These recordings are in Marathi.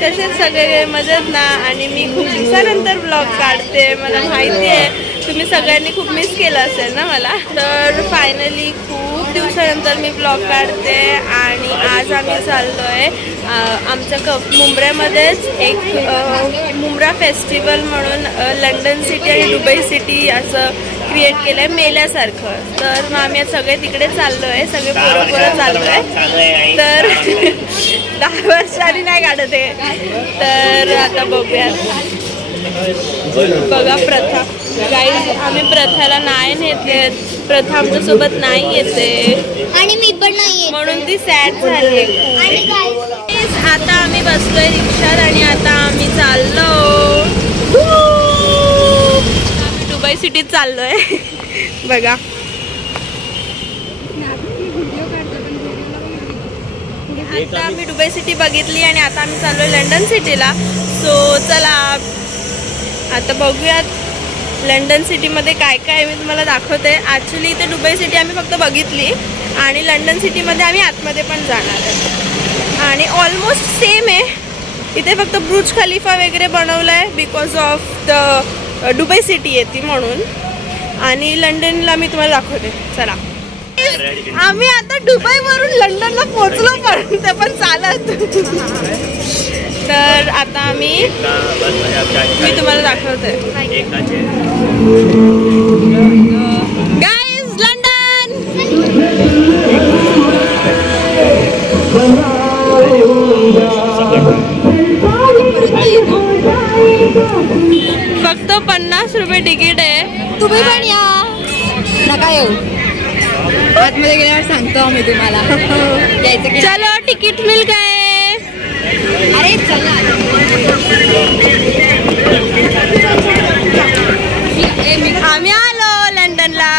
कसे सगळे मजेत ना? आणि मी खूप दिवसानंतर ब्लॉग काढते, मला माहिती आहे तुम्ही सगळ्यांनी खूप मिस केलं असेल ना मला. तर फायनली खूप दिवसानंतर मी ब्लॉग काढते आणि आज आम्ही चाललोय आमच्या मुंब्र्यामध्येच एक मुंब्रा फेस्टिवल म्हणून लंडन सिटी आणि दुबई सिटी असं क्रिएट केलंय मेल्यासारखं. तर मग आम्ही सगळे तिकडे चाललोय, सगळे बरोबर चाललोय. तर 10 वर्षांनी नाही काढत आहे. तर आता बघूयात. बघा प्रथा गाईज, आम्ही प्रथाला नाही नेते, प्रथा आमच्या सोबत नाही येते आणि मी पण नाही, म्हणून ती सॅड झाली. आता आम्ही बसलोय रिक्षात आणि आता आम्ही चाललो दुबई सिटीत चाललोय. बघा आता आम्ही दुबई सिटी बघितली आणि आता आम्ही चाललोय लंडन सिटीला. सो चला आता बघूयात लंडन सिटीमध्ये काय काय मी तुम्हाला दाखवते. ॲक्च्युली इथे दुबई सिटी आम्ही फक्त बघितली आणि लंडन सिटीमध्ये आम्ही आतमध्ये पण जाणार आहे आणि ऑलमोस्ट सेम आहे. इथे फक्त बुर्ज खलिफा वगैरे बनवलं आहे because of the Dubai city येते म्हणून. आणि लंडनला मी तुम्हाला दाखवते. चला आम्ही आता दुबईवरून लंडनला पोहोचलो पण ते पण चालत. तर आता मी तुम्हाला दाखवते. गाईज लंडन फक्त 50 रुपये तिकीट आहे. तुम्ही पण या, नका येऊ, आतमध्ये गेल्यावर सांगतो आम्ही तुम्हाला यायचं. चलो तिकीट मिल गए. अरे चला आम्ही आलो लंडनला.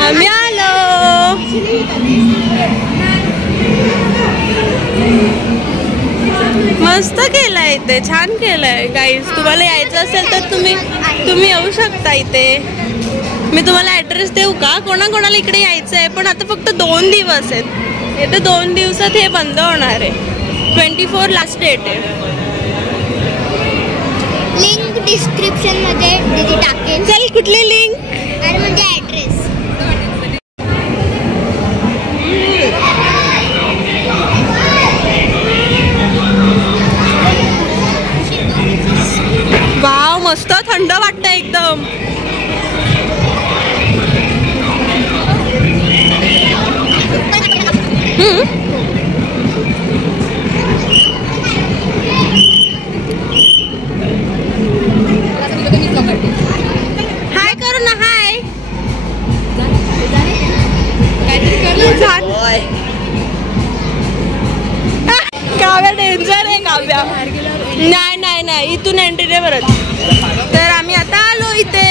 आम्ही आलो. मस्त केलंय इथे, छान केलंय गाईज. तुम्हाला यायचं असेल तर तुम्ही येऊ शकता इथे. मी तुम्हाला ॲड्रेस देऊ का? कोणाकोणाला इकडे यायचं आहे पण आता फक्त 2 दिवस आहेत. येते 2 दिवसात हे बंद होणार आहे. 24 लास्ट डेट आहे. लिंक डिस्क्रिप्शन मध्ये टाकेन. चल कुठली लिंक? आणि म्हणजे ॲड्रेस. वाव मस्त थंड वाटतं एकदम. हाय करू ना. हाय काव्या डेंजर आहे. काव्या नाही इथून एंट्री नाही परत. तर आम्ही आता आलो इथे.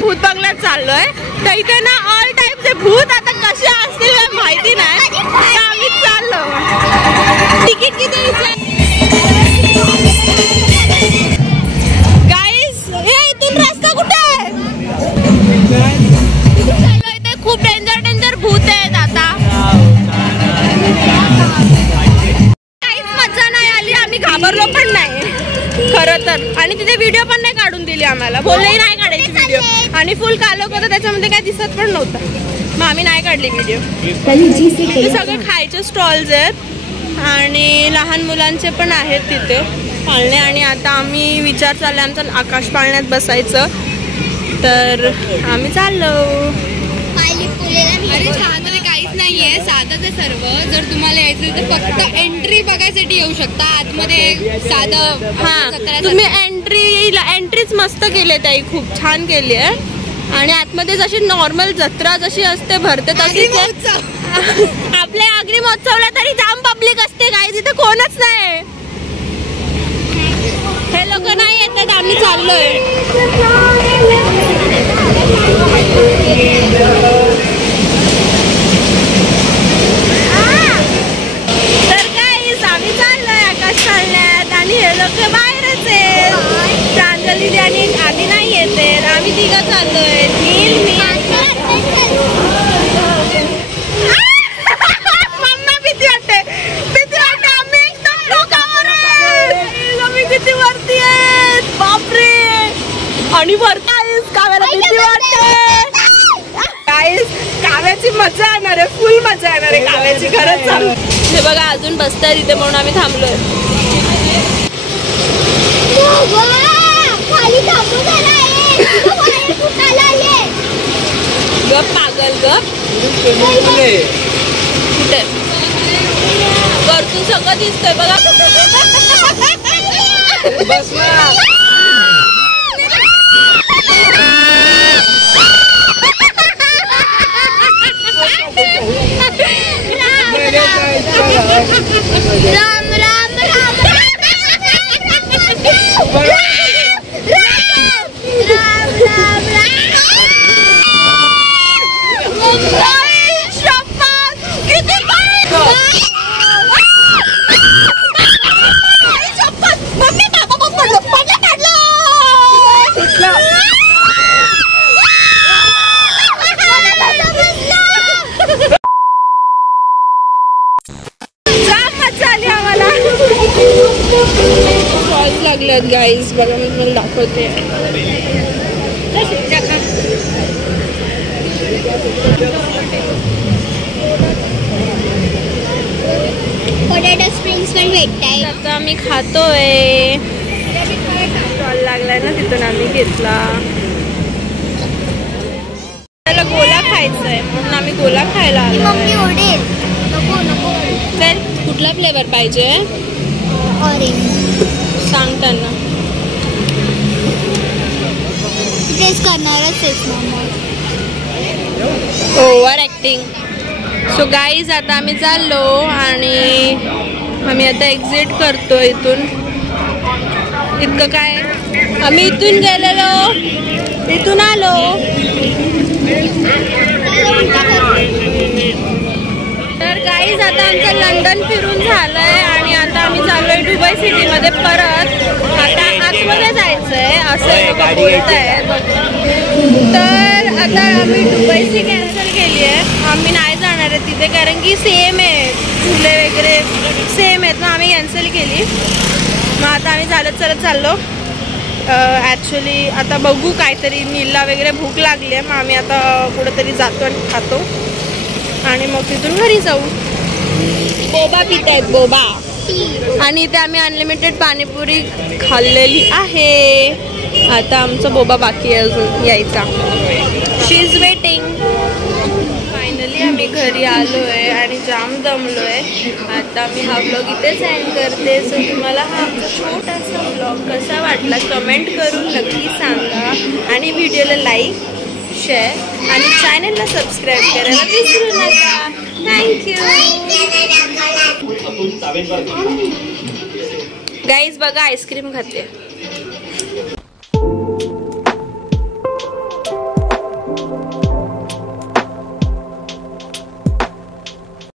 भूत बंगल्यात चाललोय. तर इथे ना ऑल टाईपचे भूत आता कसे असतील माहिती नाही. आम्ही चाललो. तिकीट किती? गाईस हे इथून रस्ता कुठे आहे? इथे खूप डेंजर भूत आहेत आता. काहीच मजा नाही आली. आम्ही घाबरलो पण नाही खरं तर. आणि तिथे व्हिडिओ पण नाही काढून दिली आम्हाला. बोललेही नाही काढायची व्हिडिओ. आणि फुल कालोख होतं त्याच्यामध्ये काय दिसत पण नव्हतं. मग आम्ही नाही काढली व्हिडिओ. सगळे खायचे स्टॉल्स आहेत आणि लहान मुलांचे पण आहेत तिथे. पाळणे आणि आता आम्ही विचार चालला आमचा आकाश पाळण्यात बसायचं, तर आम्ही चाललो. अरे आतमध्ये काहीच नाहीये, साधंच आहे सर्व. जर तुम्हाला यायचं तर फक्त एंट्री बघायसाठी येऊ शकता. आतमध्ये साधं हां, तुम्ही एंट्रीच मस्त केली आहे ताई, खूप छान केली आहे. आणि आतमध्ये जशी नॉर्मल जत्रा जशी असते भरते तशीच आपल्या आगरी महोत्सवला तरी जाम पब्लिक असते, काय तिथे कोणच नाही. हे लोक नाही येतात, आम्ही चाललोय. तर गाईस आम्ही चाललोय आकाश पाळण्यात आणि हे लोक बाहेरच आहेत. प्रांजली आणि आधी नाही येते, आम्ही तिघं चाललोय. नील मी मम्मा भीती वाटते आम्ही एकदम डोकावर आहे. आम्ही किती वरती आहेत, बापरे. आणि वरती काव्याला भीती वाटते. गाईस काव्याची मजा येणार आहे, फुल मजा येणार आहे काव्याची, खरंच चालू. हे बघा अजून बसताय तिथे म्हणून आम्ही थांबलोय. गप पागल गप. कुठे वरतून सगळं दिसतंय बघा. बस राम राम राम लागल्यात गाईज, बघा मी तुम्हाला दाखवते. पोटॅटो स्प्रिंग्स पण भेटताय. आता आम्ही खातोय. स्टॉल लागलाय ना तिथून आम्ही घेतला. त्याला गोला खायचा आहे म्हणून आम्ही गोला खायला आलो. मम्मी ओढेल. नको नको. तर कुठला फ्लेवर पाहिजे? ऑरेंज. सांग त्यांना. टेस्ट करणारच आहेस मम्मा. Overacting. सो गाईज आता आम्ही चाललो आणि आम्ही आता एक्झिट करतो इथून. इतकं काय, आम्ही इथून गेलेलो, इथून आलो. तर गाईज आता आमचं लंडन फिरून झालंय आणि आता आम्ही चाललोय दुबई सिटीमध्ये परत. आता आतमध्ये जायचंय असं लोक बोलत आहेत. तर आता आम्ही दुबईची कॅन्सल केली आहे, आम्ही नाही जाणार आहे तिथे कारण की सेम आहे, झुले वगैरे सेम आहेत ना, आम्ही कॅन्सल केली. मग आता आम्ही चालत चाललो. ॲक्च्युली आता बघू काहीतरी, नीलला वगैरे भूक लागली आहे, मग आम्ही आता कुठंतरी जातो आणि खातो आणि मग तिथून घरी जाऊ. बोबा पित आहेत, बोबा. आणि इथे आम्ही अनलिमिटेड पाणीपुरी खाल्लेली आहे. आता आमचा बोबा बाकी आहे अजून यायचा. शी इज वेटिंग. फायनली आम्ही घरी आलो आहे आणि जाम दमलो आहे. आता मी हा ब्लॉग इथेच एंड करते. सो तुम्हाला हा आमचा छोटासा ब्लॉग कसा वाटला कमेंट करून नक्की सांगा आणि व्हिडिओला लाईक, शेअर आणि चॅनलला सबस्क्राईब करायला विसरू नका. Thank you guys. बघा आईस्क्रीम खाते.